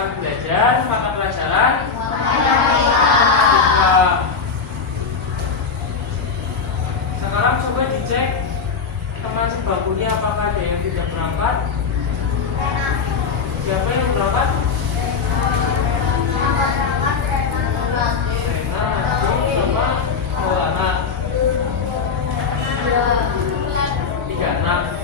akan belajar mata pelajaran Sekarang coba dicek teman sebangkunya apakah ada yang tidak berangkat. Siapa yang berangkat? Rena, sama anak 36.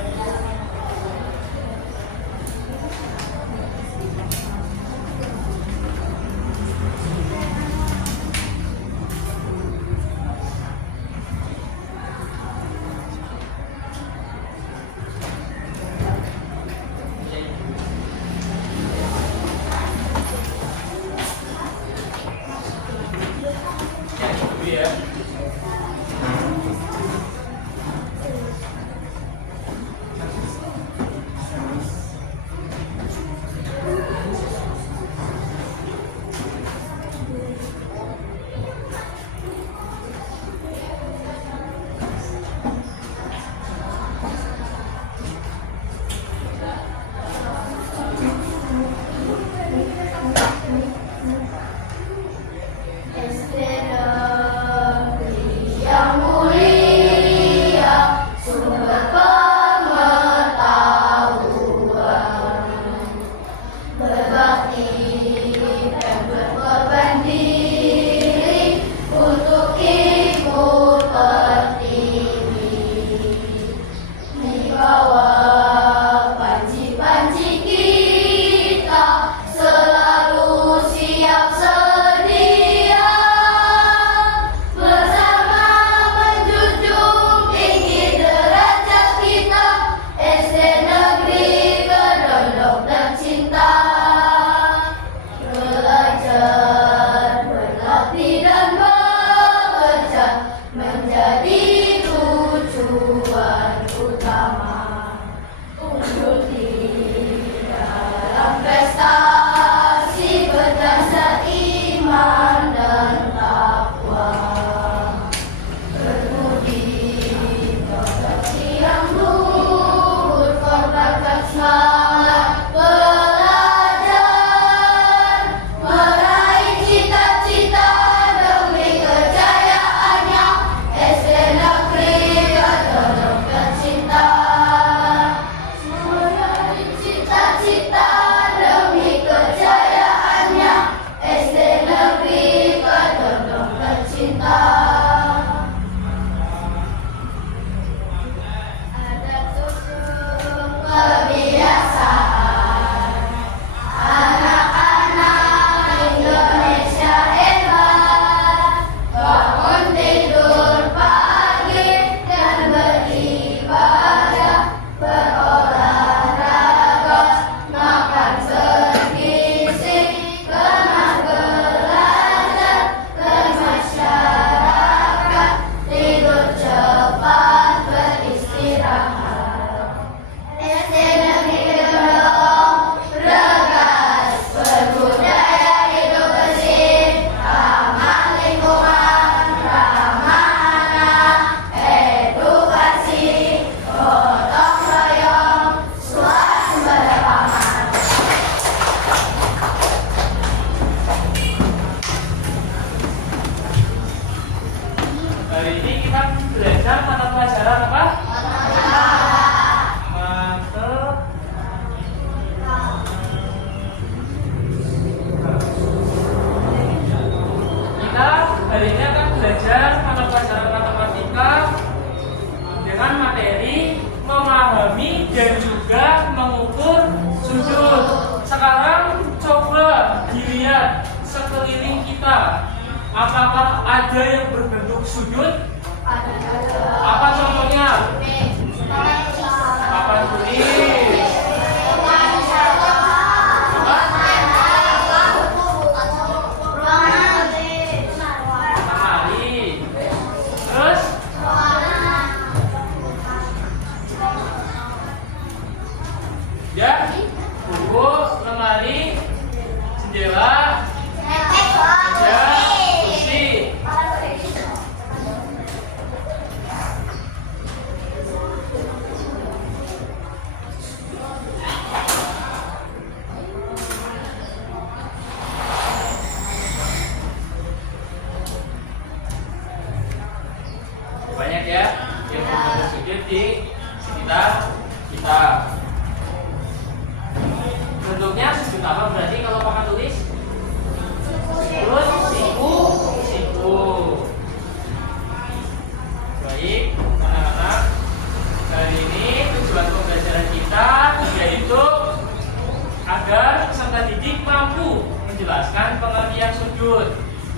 Hari ini kita belajar mata pelajaran apa? Kita hari ini akan belajar mata pelajaran matematika dengan materi memahami dan juga mengukur sudut. Sekarang coba dilihat sekeliling kita. Apakah ada yang berbentuk sudut? Apa contohnya? Papan tulis. Lemari. Terus? Ya, buku, lemari, jendela, meja, kursi. menjelaskan pengertian sudut,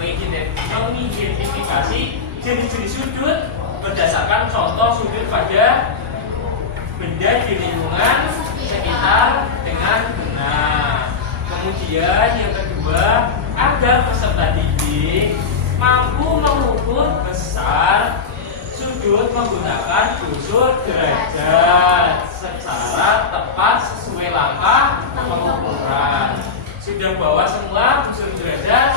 mengidentifikasi jenis-jenis sudut berdasarkan contoh sudut pada benda di lingkungan sekitar dengan benar. Kemudian yang kedua, agar peserta didik mampu mengukur besar sudut menggunakan busur derajat secara tepat sesuai langkah pengukuran. Sudah bawa semua busur derajat?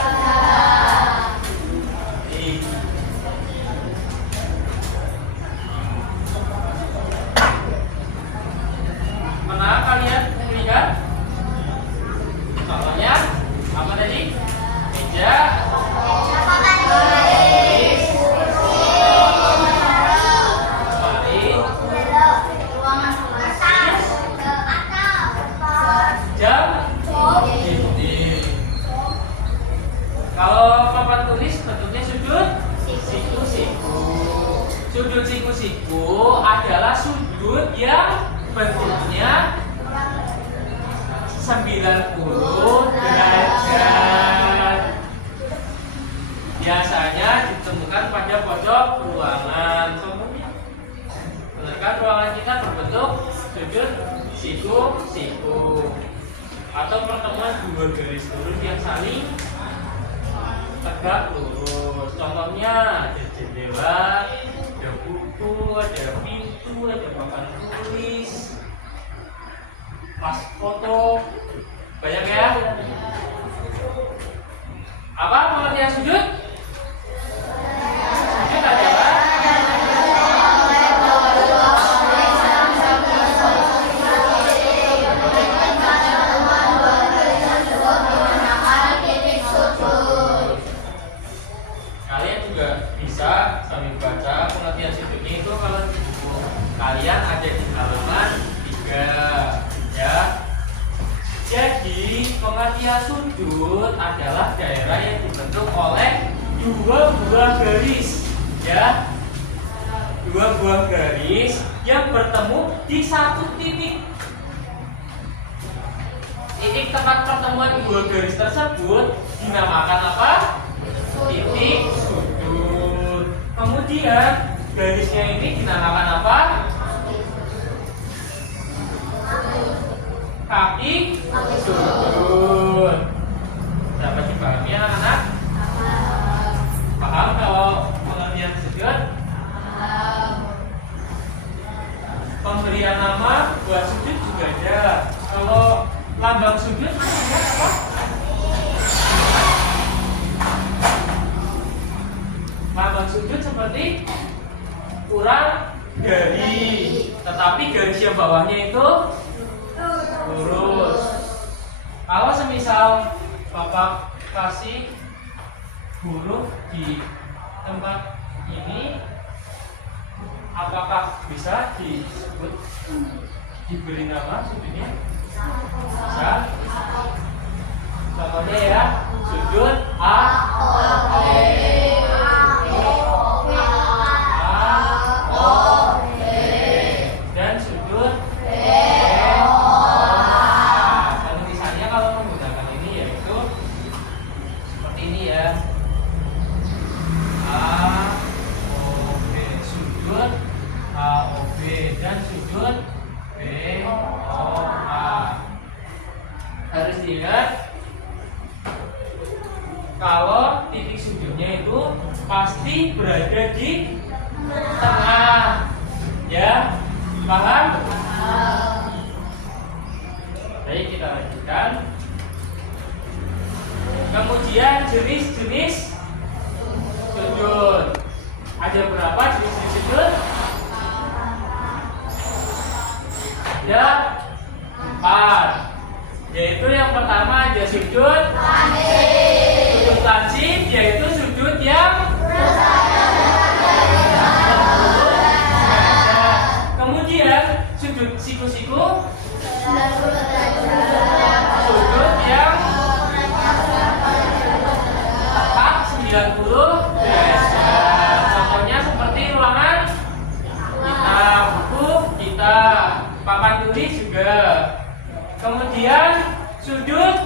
Mana kalian lihat? Contohnya apa tadi? Meja, kalau papan tulis bentuknya sudut siku-siku. Sudut siku-siku adalah sudut yang bentuknya 90 derajat. Biasanya ditemukan pada pojok ruangan. Contohnya, kan ruangan kita berbentuk sudut siku-siku atau pertemuan dua garis lurus yang saling tegak lurus. Contohnya ada jendela, ada buku, ada pintu, ada papan tulis, pas foto, banyak ya. Apa pengertian sudut? Sudut adalah bisa sambil baca pengertian sudutnya itu kalau di buku kalian ada di halaman 3 ya. Jadi pengertian sudut adalah daerah yang dibentuk oleh dua buah garis ya, dua buah garis yang bertemu di satu titik. Titik tempat pertemuan dua garis tersebut dinamakan apa? Titik sudut. Kemudian garisnya ini dinamakan apa? Kaki sudut. Dapat dipahami anak-anak? Paham kalau pengertian sudut? Pemberian nama buat sudut juga ada. Kalau lambang sudut namanya apa? Lambang sudut seperti kurang dari, tetapi garis yang bawahnya itu lurus. Kalau semisal Bapak kasih huruf di tempat ini, apakah bisa disebut, diberi nama sudutnya? Bisa. Contohnya ya, sudut A, dan sudut tulisannya kalau menggunakan ini yaitu seperti ini ya, AOB, sudut AOB dan sudut BOA. Harus dilihat kalau titik sudutnya itu pasti berada di tengah ya, paham? Baik, kita lanjutkan. Kemudian jenis-jenis sudut. Ada berapa jenis-jenis sudut? Ada 4. Yaitu yang pertama ada sudut sudut lancip, yaitu sudut yang kemudian sudut siku-siku, sudut yang tepat 90 derajat. Contohnya seperti ruangan kita, buku kita, papan tulis juga. Kemudian sudut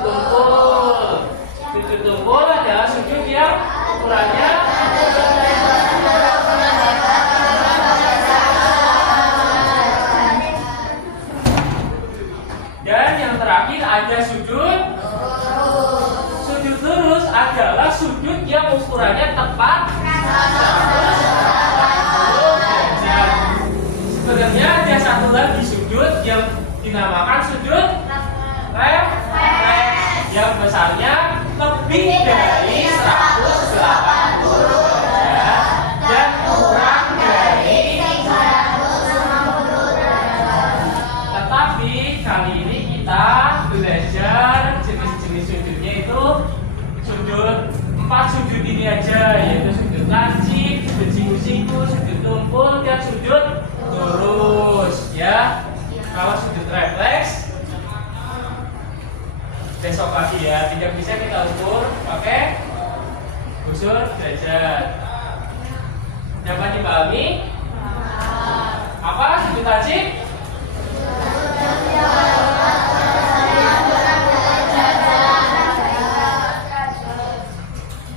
kumpul. sujud yang ukurannya tepat 180 derajat. Sebenarnya ada satu lagi sujud yang dinamakan sujud refleks yang besarnya lebih dari 180 derajat dan kurang dari 350 derajat. Tetapi kali ini kita belajar jenis-jenis sujudnya itu sujud 4 sujud ini aja, yaitu sujud lancip, sujud siku-siku, sujud tumpul, dan sujud lurus ya. Kalau sujud refleks besok pagi ya, tidak bisa kita ukur pakai busur derajat. Dapat dipahami? Apa sujud lancip?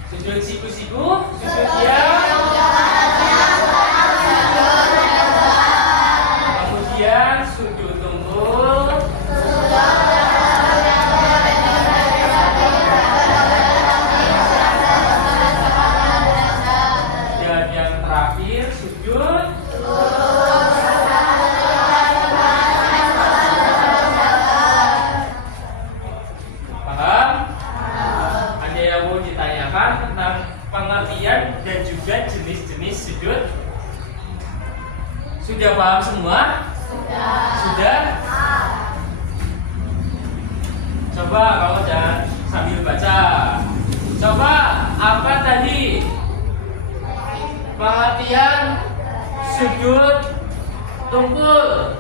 Sujud siku-siku, sujud kemudian sujud tumpul, dan yang terakhir sujud paham? Ada yang mau ditanyakan tentang pengertian dan juga jenis-jenis sujud? Sudah paham semua? Sudah? Coba kamu jangan sambil baca. Coba apa tadi pengertian sujud tumpul?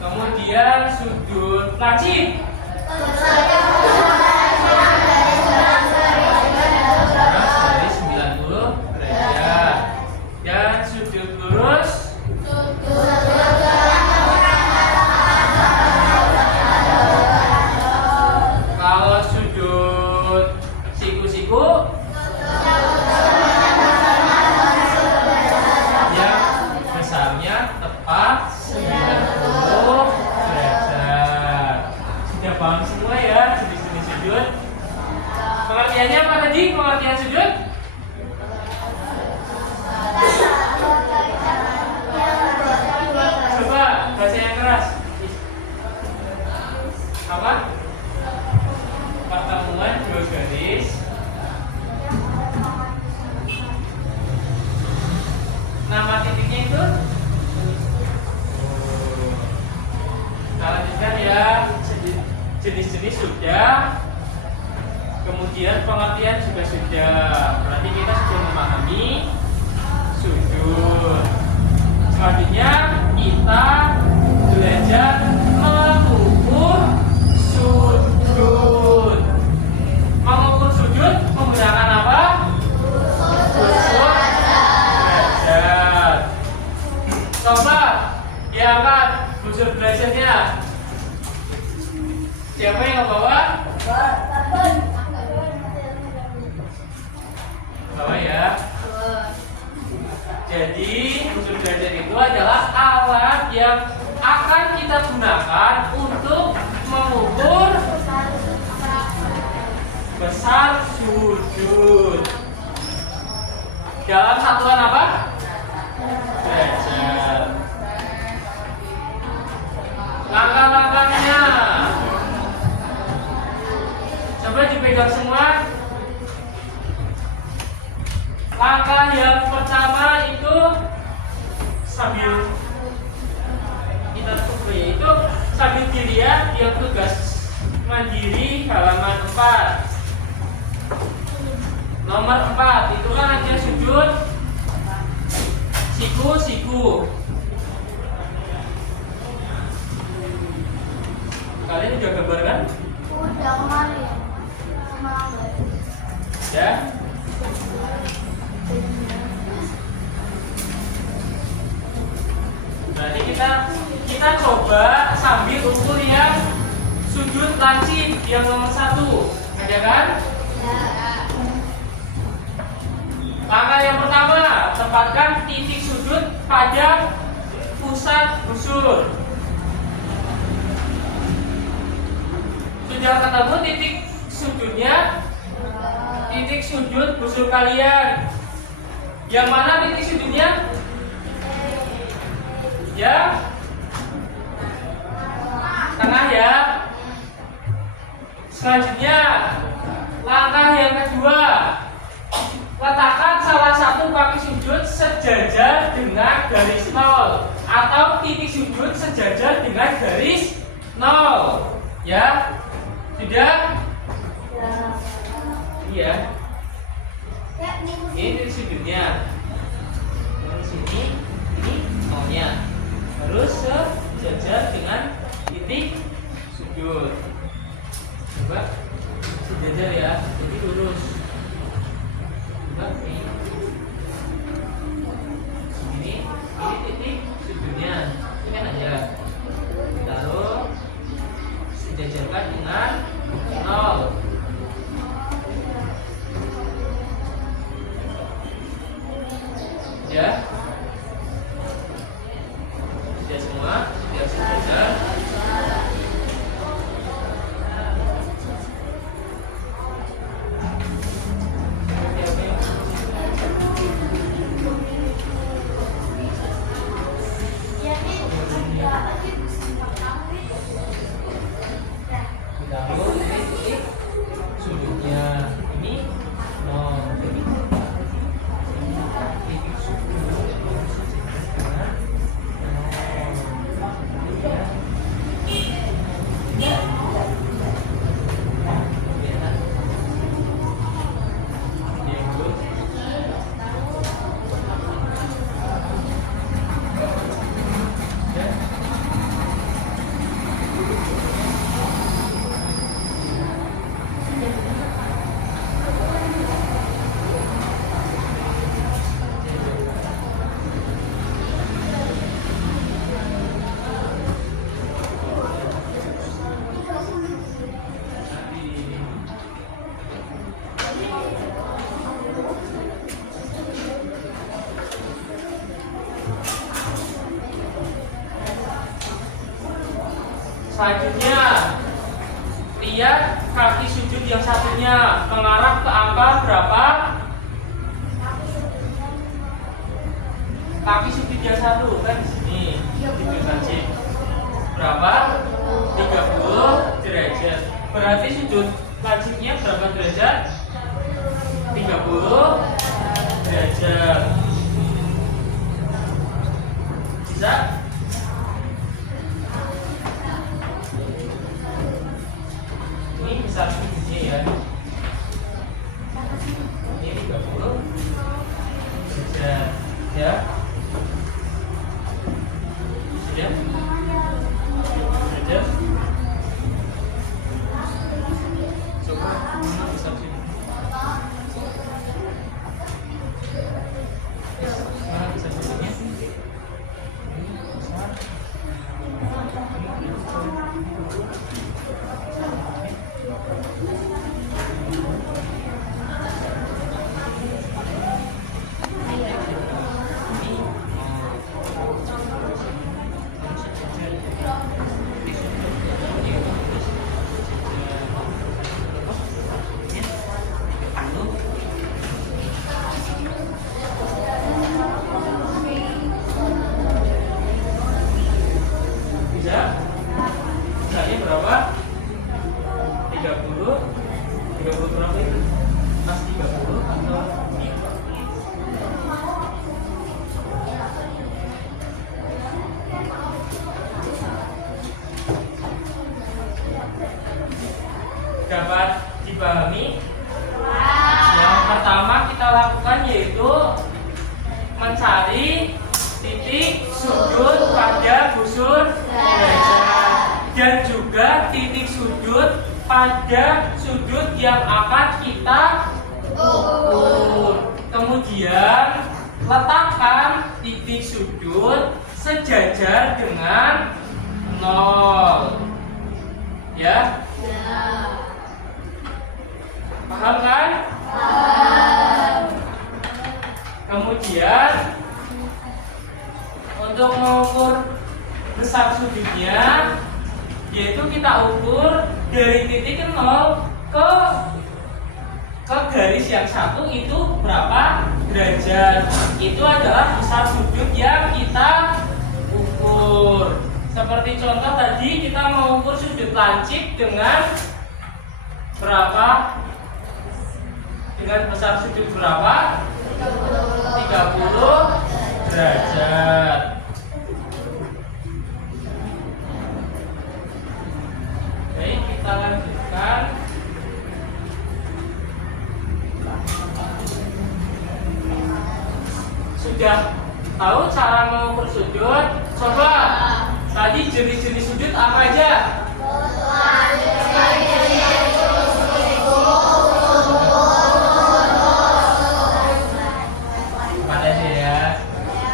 Kemudian sujud lancip. Dari 90 derajat. Dan sujud lurus. Kalau sujud siku-siku yang besarnya tepat 90 derajat. Sudah paham semua ya jenis-jenis sujud? Pengertiannya apa tadi? Pengertian sujud? Coba bahasa yang keras. Apa? Pertemuan dua garis nama titiknya itu kita lanjutkan ya. Jenis-jenis sudah, kemudian pengertian juga sudah. Berarti kita sudah memahami sujud. Selanjutnya kita belajar mengukur sujud. Mengukur sujud menggunakan apa? Busur derajat. Coba diangkat busur derajatnya. Siapa yang bawa? Bawa ya. Jadi busur derajat itu adalah alat yang akan kita gunakan untuk mengukur besar sujud dalam satuan apa? Derajat. Langkah-langkahnya coba dipegang semua. Langkah yang pertama itu sambil kita coba, itu sambil dilihat yang tugas mandiri halaman 4. Nomor 4 itu kan ada sujud siku-siku. Kalian udah gambar kan? Udah kemarin. Ya. Berarti kita coba sambil ukur yang sujud lancip yang nomor 1, ada kan? Langkah yang pertama, tempatkan titik sujud pada busur. Sudah ketemu titik sudutnya? Titik sudut busur kalian. Yang mana titik sudutnya? Ya, tengah ya. Selanjutnya, langkah yang kedua, letakkan salah satu kaki sudut sejajar dengan garis 0 atau titik sudut sejajar dengan garis 0. Ya, sudah? Iya. Ini titik sudutnya. Dari sini, ini 0-nya. Harus sejajar dengan titik sudut. Coba sejajar ya, jadi lurus. Coba ini titik sudutnya. Ini kan aja. Taruh, sejajarkan dengan 0. Ya, sudah semua, sudah sejajar. Lalu ini titik sudutnya ini 0. Jadi titik sudut dengan 0. Selanjutnya, lihat kaki sudut yang satunya mengarah ke angka berapa? Kaki sudut yang satu kan di sini. Titik lancip. Berapa? 30 derajat. Berarti sudut lancipnya berapa derajat? 30 derajat. Bisa? Ini bisa begini ya. Ini 30 derajat ya. Sudah? Sudah? Coba bisa begini. Mana bisa begini? Misalnya berapa? 30 berapa itu? Pas 30 atau dapat dipahami? Yang pertama kita lakukan yaitu mencari titik sudut pada busur derajat dan juga titik sudut pada sudut yang akan kita ukur. Kemudian letakkan titik sudut sejajar dengan 0. Ya? Paham kan? Kemudian untuk mengukur besar sudutnya, yaitu kita ukur dari titik 0 ke garis yang satu itu berapa derajat. Itu adalah besar sudut yang kita ukur. Seperti contoh tadi kita mau ukur sudut lancip dengan berapa? Dengan besar sudut berapa? 30 derajat. Baik, kita lanjutkan. Sudah tahu cara mengukur sudut? Coba tadi jenis-jenis sudut apa aja?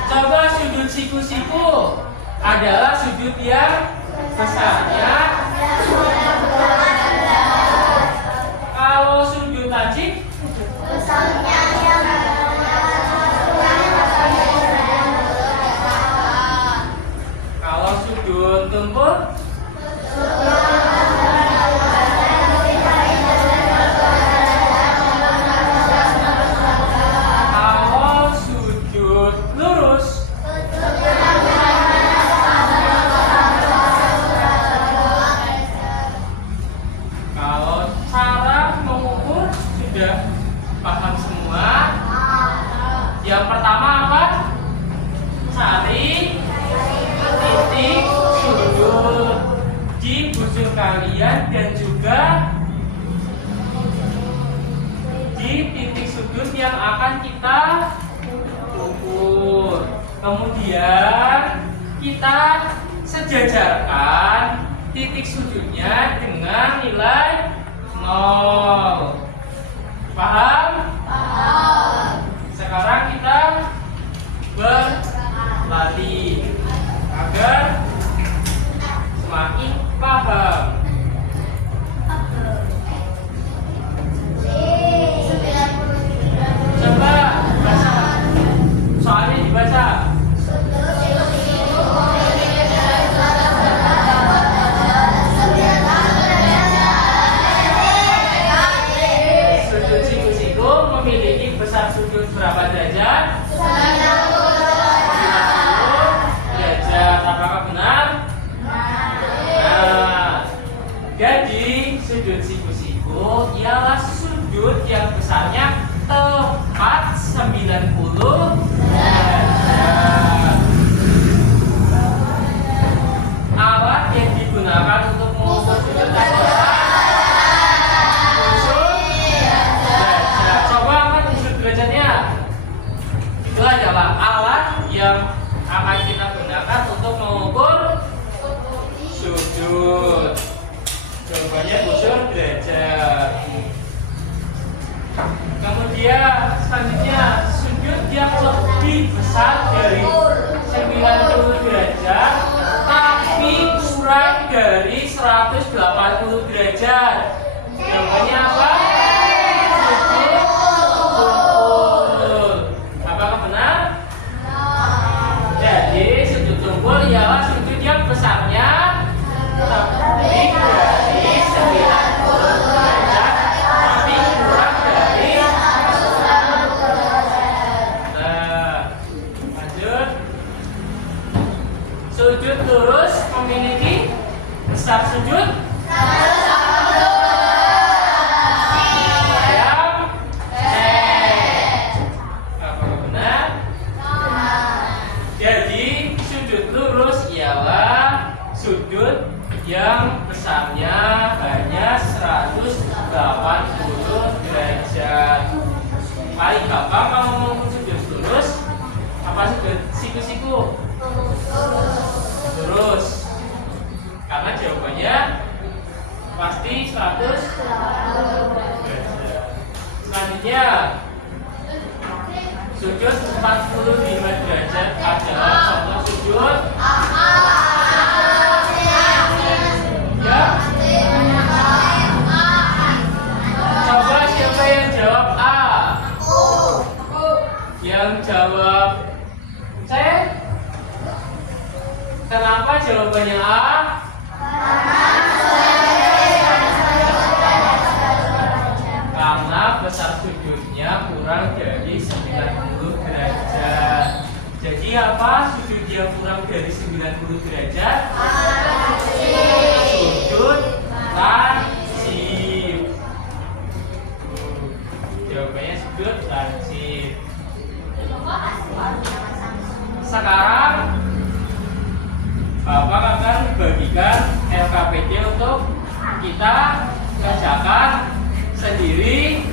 Coba sudut siku-siku adalah sudut yang besarnya. Kalau sudut lancip besarnya yang kalau sudut tumpul paham semua. Yang pertama apa? Cari titik sudut di bujur kalian dan juga di titik sudut yang akan kita ukur. Kemudian kita sejajarkan titik sudutnya dengan nilai 0. Paham? Paham. Sekarang kita berlatih agar semakin paham. Coba baca. Soalnya dibaca. Memiliki besar sudut berapa derajat? 90 derajat. Apakah benar? Nah, jadi sudut siku-siku ialah sudut yang besarnya tepat 90 derajat. Alat yang digunakan untuk mengukur sudut adalah itu adalah alat yang akan kita gunakan untuk mengukur sudut. Jawabannya busur derajat. Kemudian selanjutnya sudut yang lebih besar dari 90 derajat tapi kurang dari 180 derajat. Jawabannya apa? Ialah sudut yang besarnya lebih dari 90 derajat tapi kurang dari 180 derajat. Nah, lanjut. Sudut lurus memiliki besar sudut sudut yang besarnya hanya 180 derajat. Paling gampang kalau mengukur sudut lurus apa sudut siku-siku? Lurus. Karena jawabannya pasti 180 derajat. Selanjutnya sudut 45 derajat adalah contoh sudut coba siapa yang jawab A? Yang jawab C? Kenapa jawabannya A? Karena besar sudutnya kurang dari 90 derajat. Jadi apa sudut yang kurang dari 90 derajat? Sudut lansip. Jawabannya sudut lansip. Sekarang Bapak akan bagikan LKPD untuk kita kerjakan sendiri.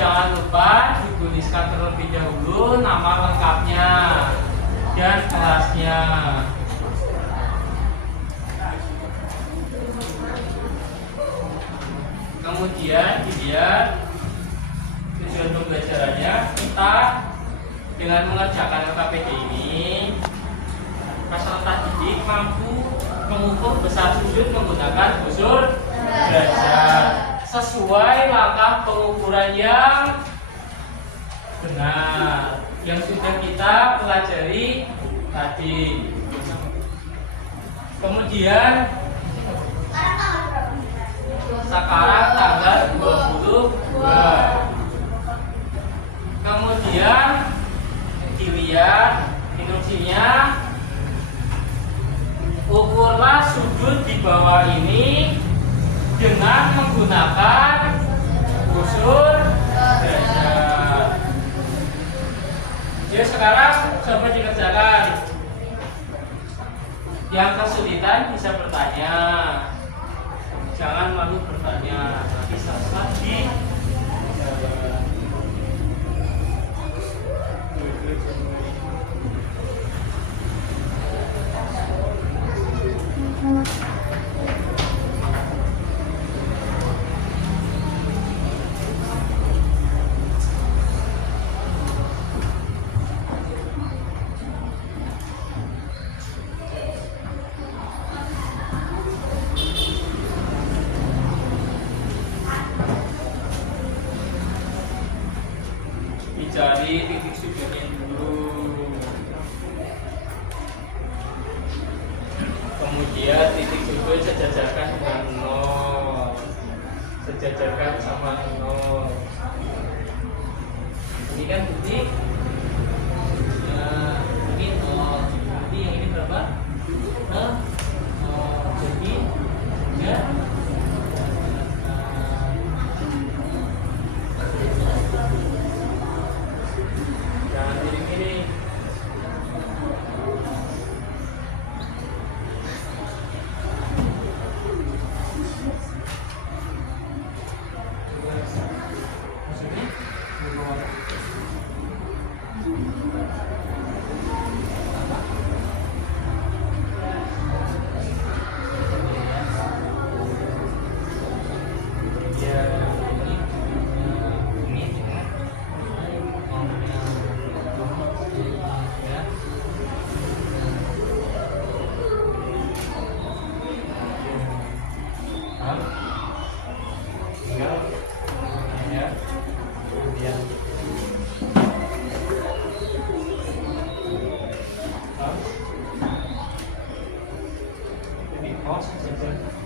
Jangan lupa dituliskan terlebih dahulu nama lengkapnya dan kelasnya. Kemudian dilihat tujuan pembelajarannya. Kita dengan mengerjakan LKPD ini, peserta didik mampu mengukur besar sudut menggunakan busur derajat sesuai langkah pengukuran yang benar yang sudah kita pelajari tadi. Kemudian sekarang tanggal 22. Kemudian dilihat instruksinya, ukurlah sudut di bawah ini dengan menggunakan busur derajat. Jadi sekarang coba dikerjakan. Yang kesulitan bisa bertanya, jangan malu bertanya, nanti saat di jawab. Dicari titik sudutnya dulu, kemudian titik sudut sejajarkan dengan 0, sejajarkan sama 0. Ini kan titik, nah, ini 0, jadi yang ini berapa? 0, jadi ya. awas saja.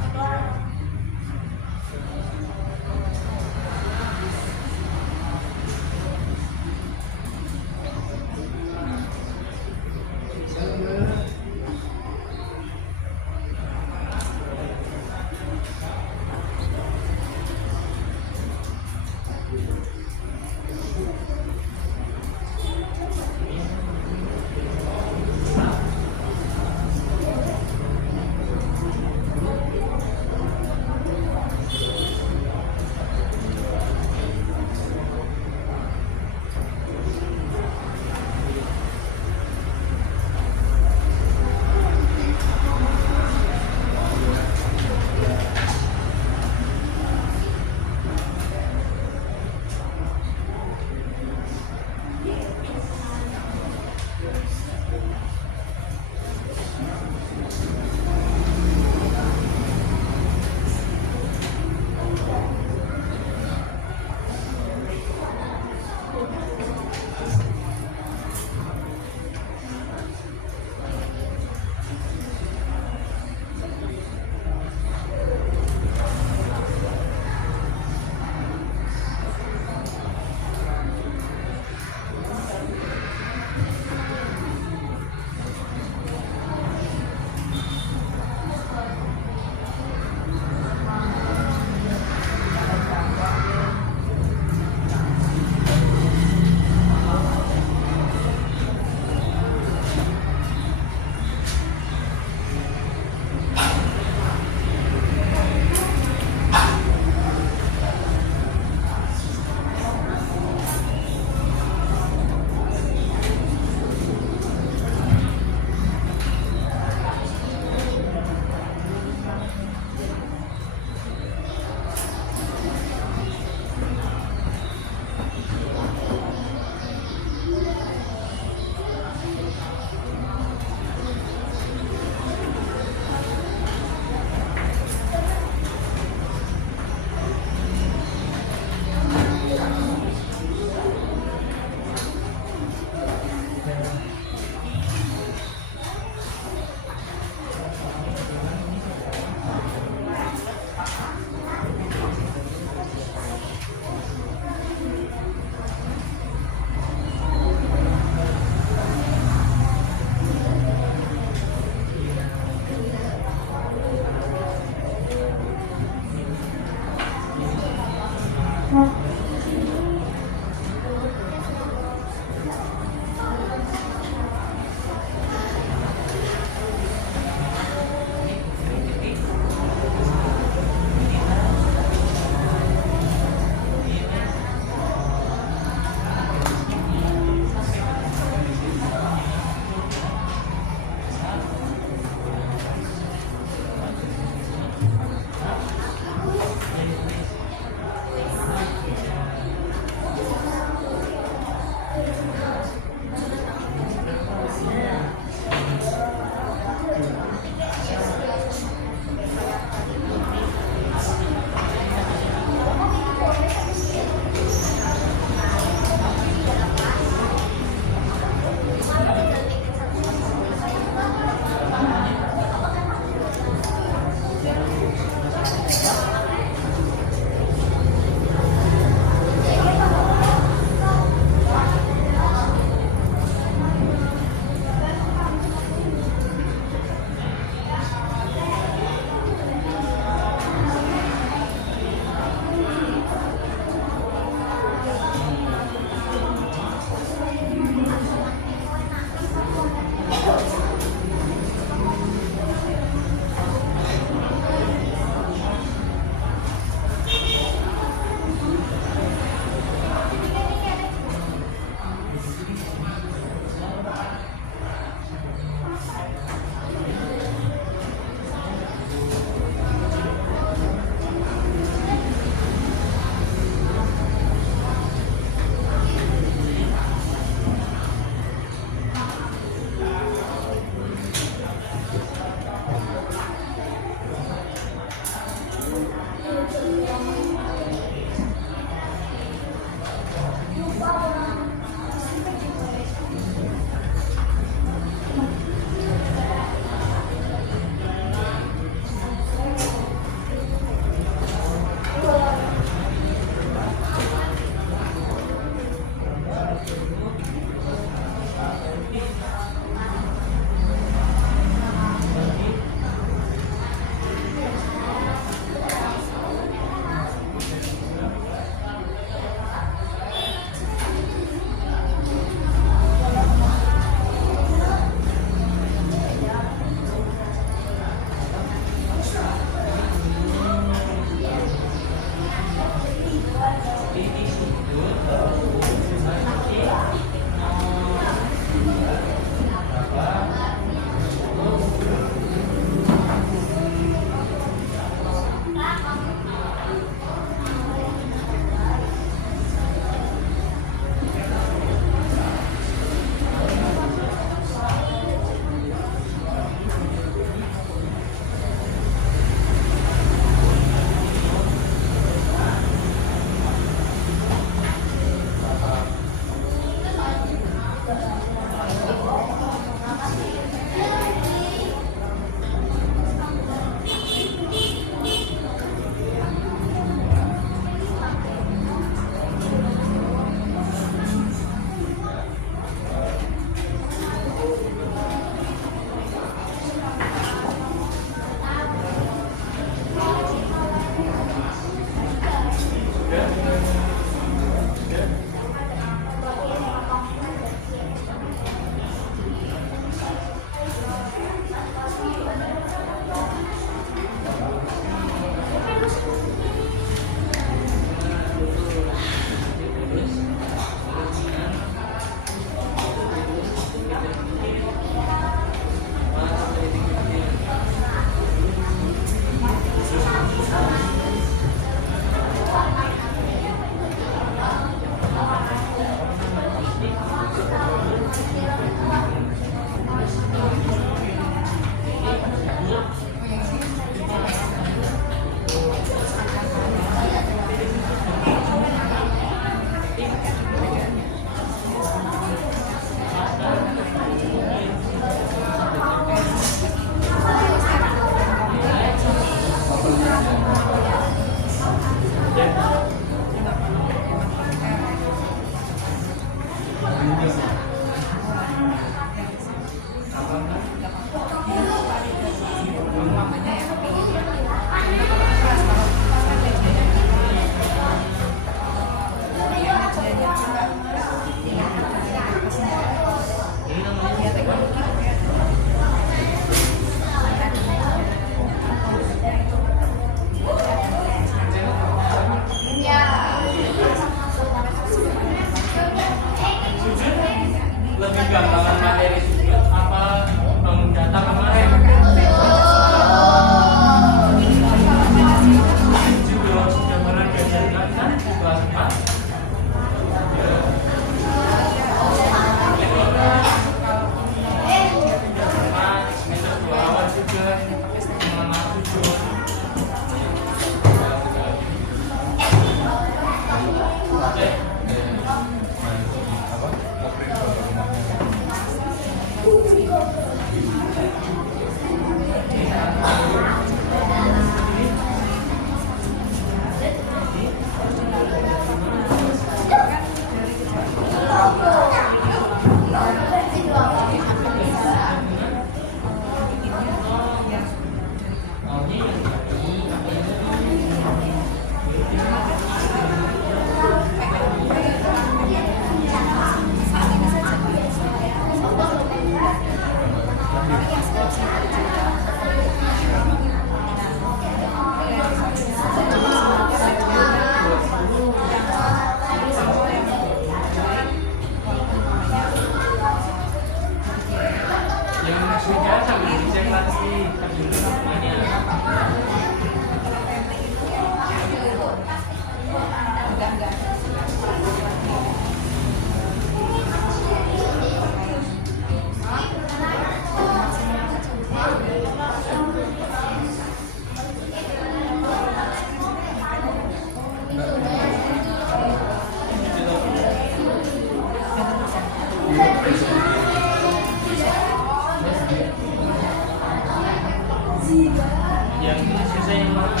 bahasa yang mana?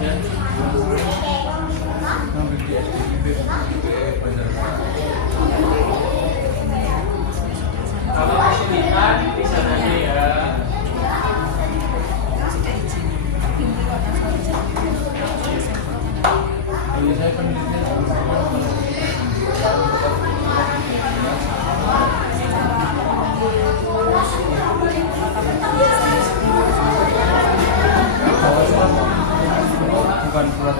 Ya. Kalau kesulitan bisa aja ya. Bukan surat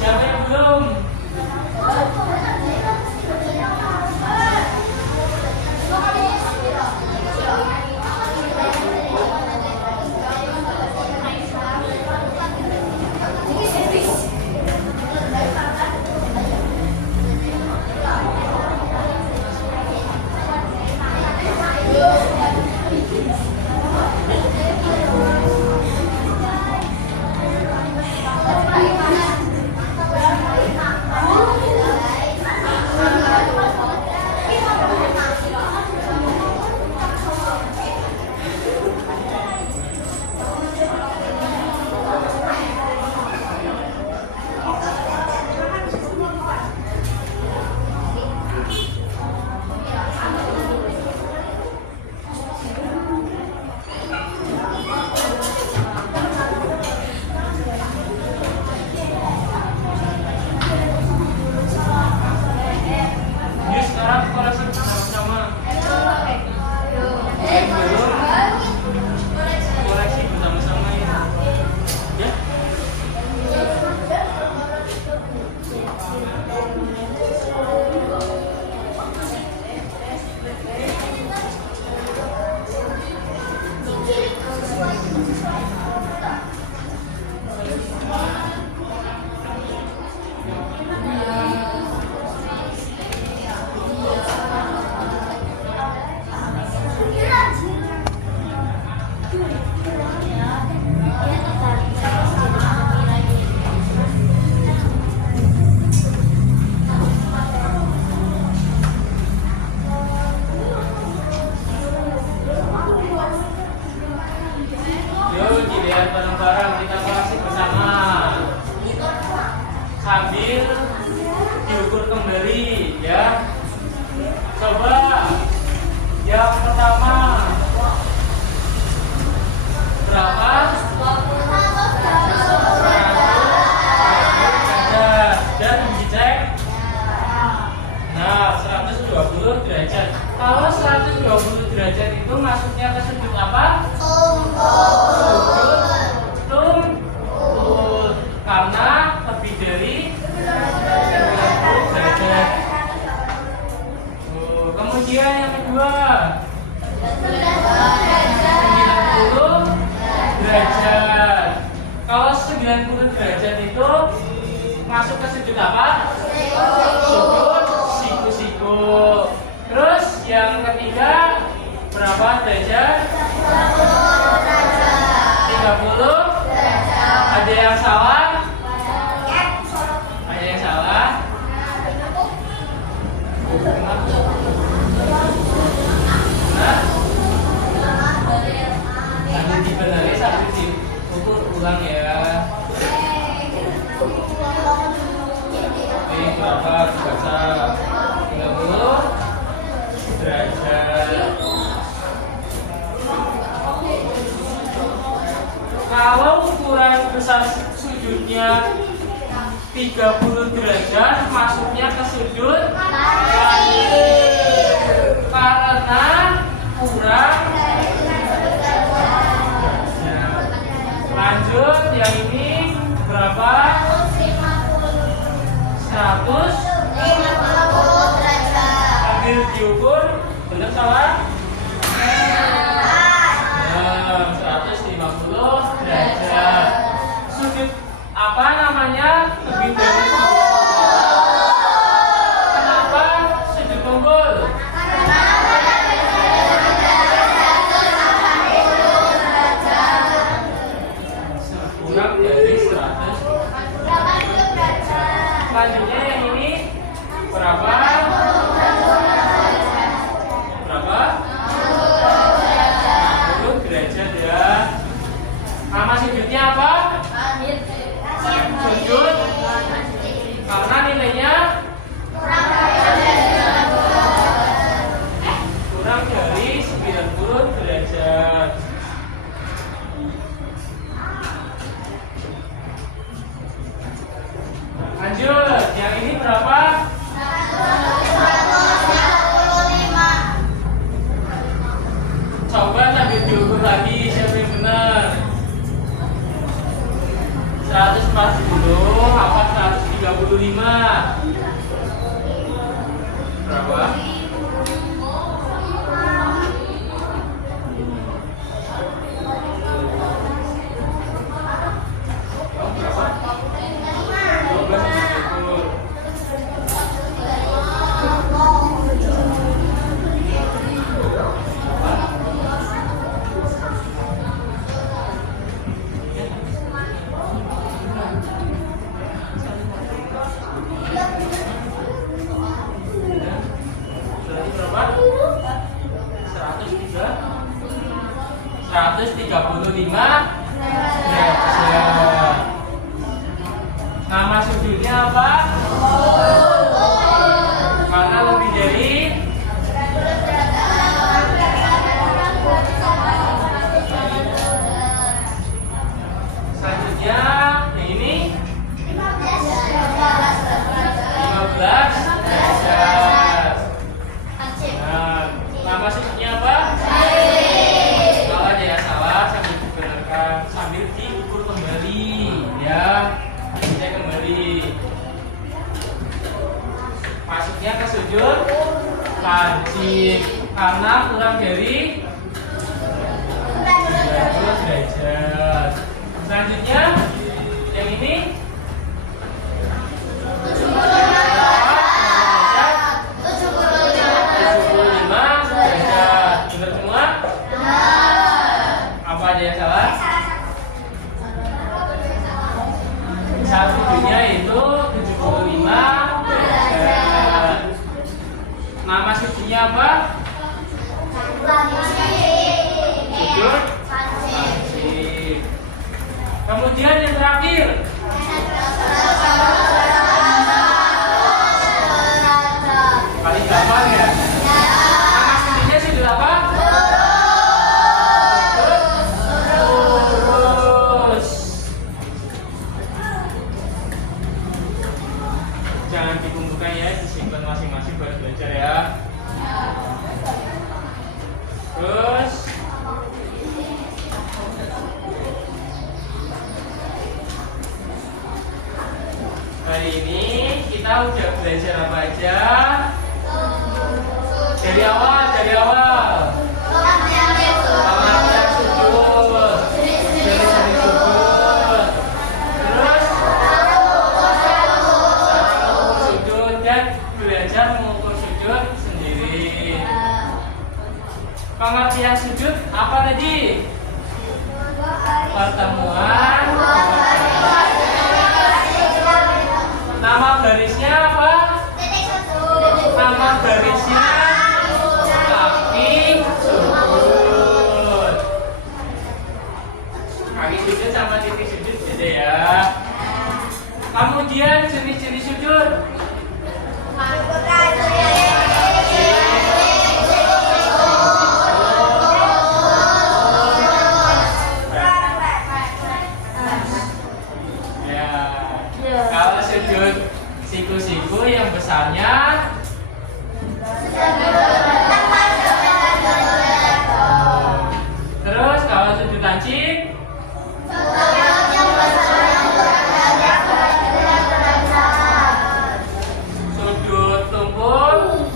Siapa yang belum? Yuk sekarang koleksi bersama-sama. Yang belum koleksi bersama-sama ya. Ya. Yuk dilihat bareng-bareng, kita koleksi bersama sambil diukur kembali ya. Coba yang pertama berapa? 100 dan dicek. Nah, 120 derajat. Kalau 120 derajat itu masuknya ke sudut apa? Tumpul. Karena lebih dari 90 derajat. Kemudian yang kedua 90 derajat. Kalau 90 derajat itu masuk ke sudut apa? Sudut siku-siku. Terus yang ketiga berapa derajat? 30. Ada yang salah? Ada yang salah? Sambil dibenerin sambil diukur ulang ya. Ini berapa? Baca 30 derajat. Kalau ukuran besar sudutnya 30 derajat, masuknya ke sudut kanan karena kurang. Lanjut, yang ini berapa? 150 sambil diukur, benar salah? 150 derajat. Sudut apa namanya? Lebih dari sudut. Kenapa sudut tunggul? Kurang dari 100. Selanjutnya yang ini berapa? Berapa? 60 derajat ya. Nama sudutnya apa? Sudut karena nilainya kurang dari 90 derajat. Lanjut, yang ini berapa? 155. Coba sambil diukur lagi siapa yang benar. 140 apa 135? Berapa? Oh, berapa? 12 diukur. Berapa? 135 derajat. Nama sudutnya apa? Karena lebih dari selanjutnya yang ini 15 derajat. Nah, nama sudutnya apa? Kalau ada yang salah sambil dibenarkan, sambil diukur kembali ya. Saya kembali. Masuknya ke sudut lancip karena kurang dari 90 derajat. Selanjutnya yang ini 75 derajat. Benar semua? Apa ada yang salah? Satunya itu 75 derajat. Nama sudutnya apa? Sudut lancip. Kemudian yang terakhir paling gampang ya. Nama sudutnya sudut apa? Lurus. Jangan dikumpulkan ya, disimpan masing-masing buat belajar ya. Terus hari ini kita udah belajar apa aja? Dari awal. Pengertian sudut, jenis-jenis sudut. Terus sudut dan belajar mengukur sudut sendiri. Pengertian sudut apa tadi? Pertemuan. Nama garisnya apa? Nama garisnya kaki sudut. Kaki sudut sama titik sudut beda ya. Kemudian jenis-jenis sudut. Kalau sujud siku-siku yang besarnya terus kalau sujud lancip sujud tumpul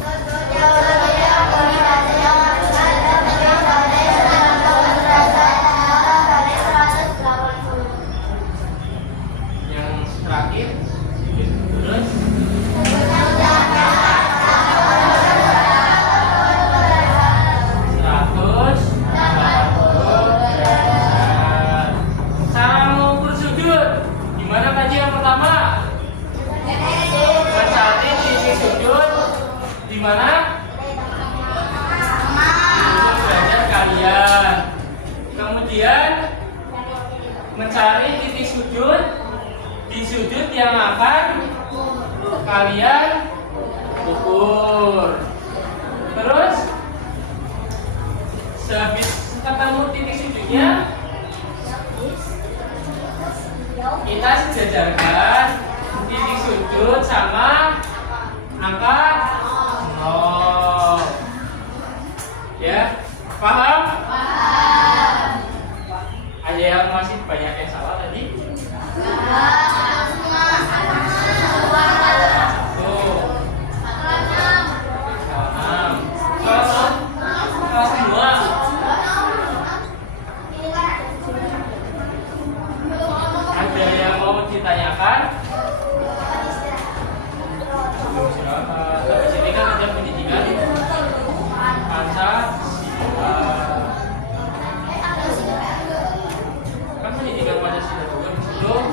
yang terakhir terus 180 derajat. Cara mengukur sujud gimana tadi yang pertama? Mencari titik sujud di mana? Derajat kalian. Kemudian mencari titik sujud di sujud yang akan kalian ukur. Terus sehabis ketemu titik sujudnya kita sejajarkan titik sujud sama angka 0. Ya, paham? Ada yang masih banyak yang salah tadi? Ada yang mau ditanyakan? Tapi sini kan ada pendidikan Pancasila. Kan pendidikan Pancasila juga belum.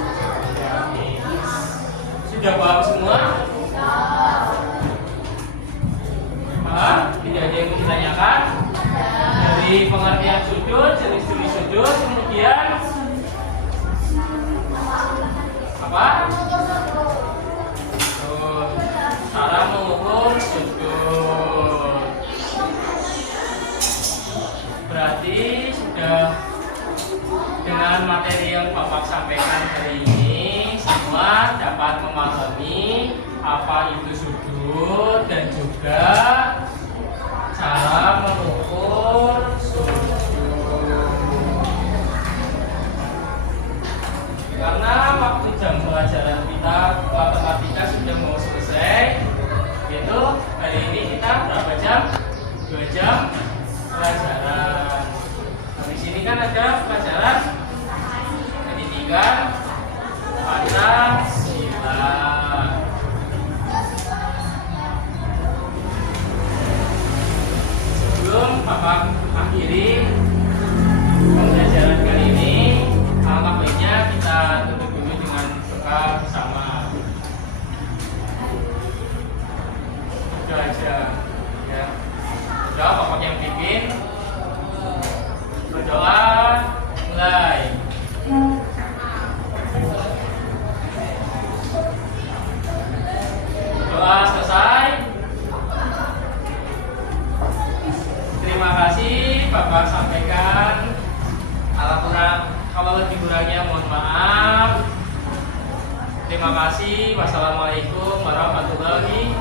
Sudah paham semua? Paham? Tidak ada yang mau ditanyakan? Dari pengertian sujud, jenis-jenis sujud, kemudian apa? Cara mengukur sujud. Berarti sudah dengan materi yang Bapak sampaikan hari ini semua dapat memahami apa itu sujud dan juga cara mengukur sujud. Karena waktu jam pelajaran kita matematika sudah mau selesai, yaitu hari ini kita berapa jam? 2 jam pelajaran. Di sini kan ada pelajaran pendidikan Pancasila. Sebelum Bapak akhiri pembelajaran kali ini, alangkah baiknya kita tutup dulu dengan doa bersama. Itu aja, ya. Udah, Bapak yang bikin. Berdoa, mulai. Doa selesai. Terima kasih Bapak sampaikan. Kalau lebih kurangnya mohon maaf. Terima kasih. Wassalamualaikum warahmatullahi wabarakatuh.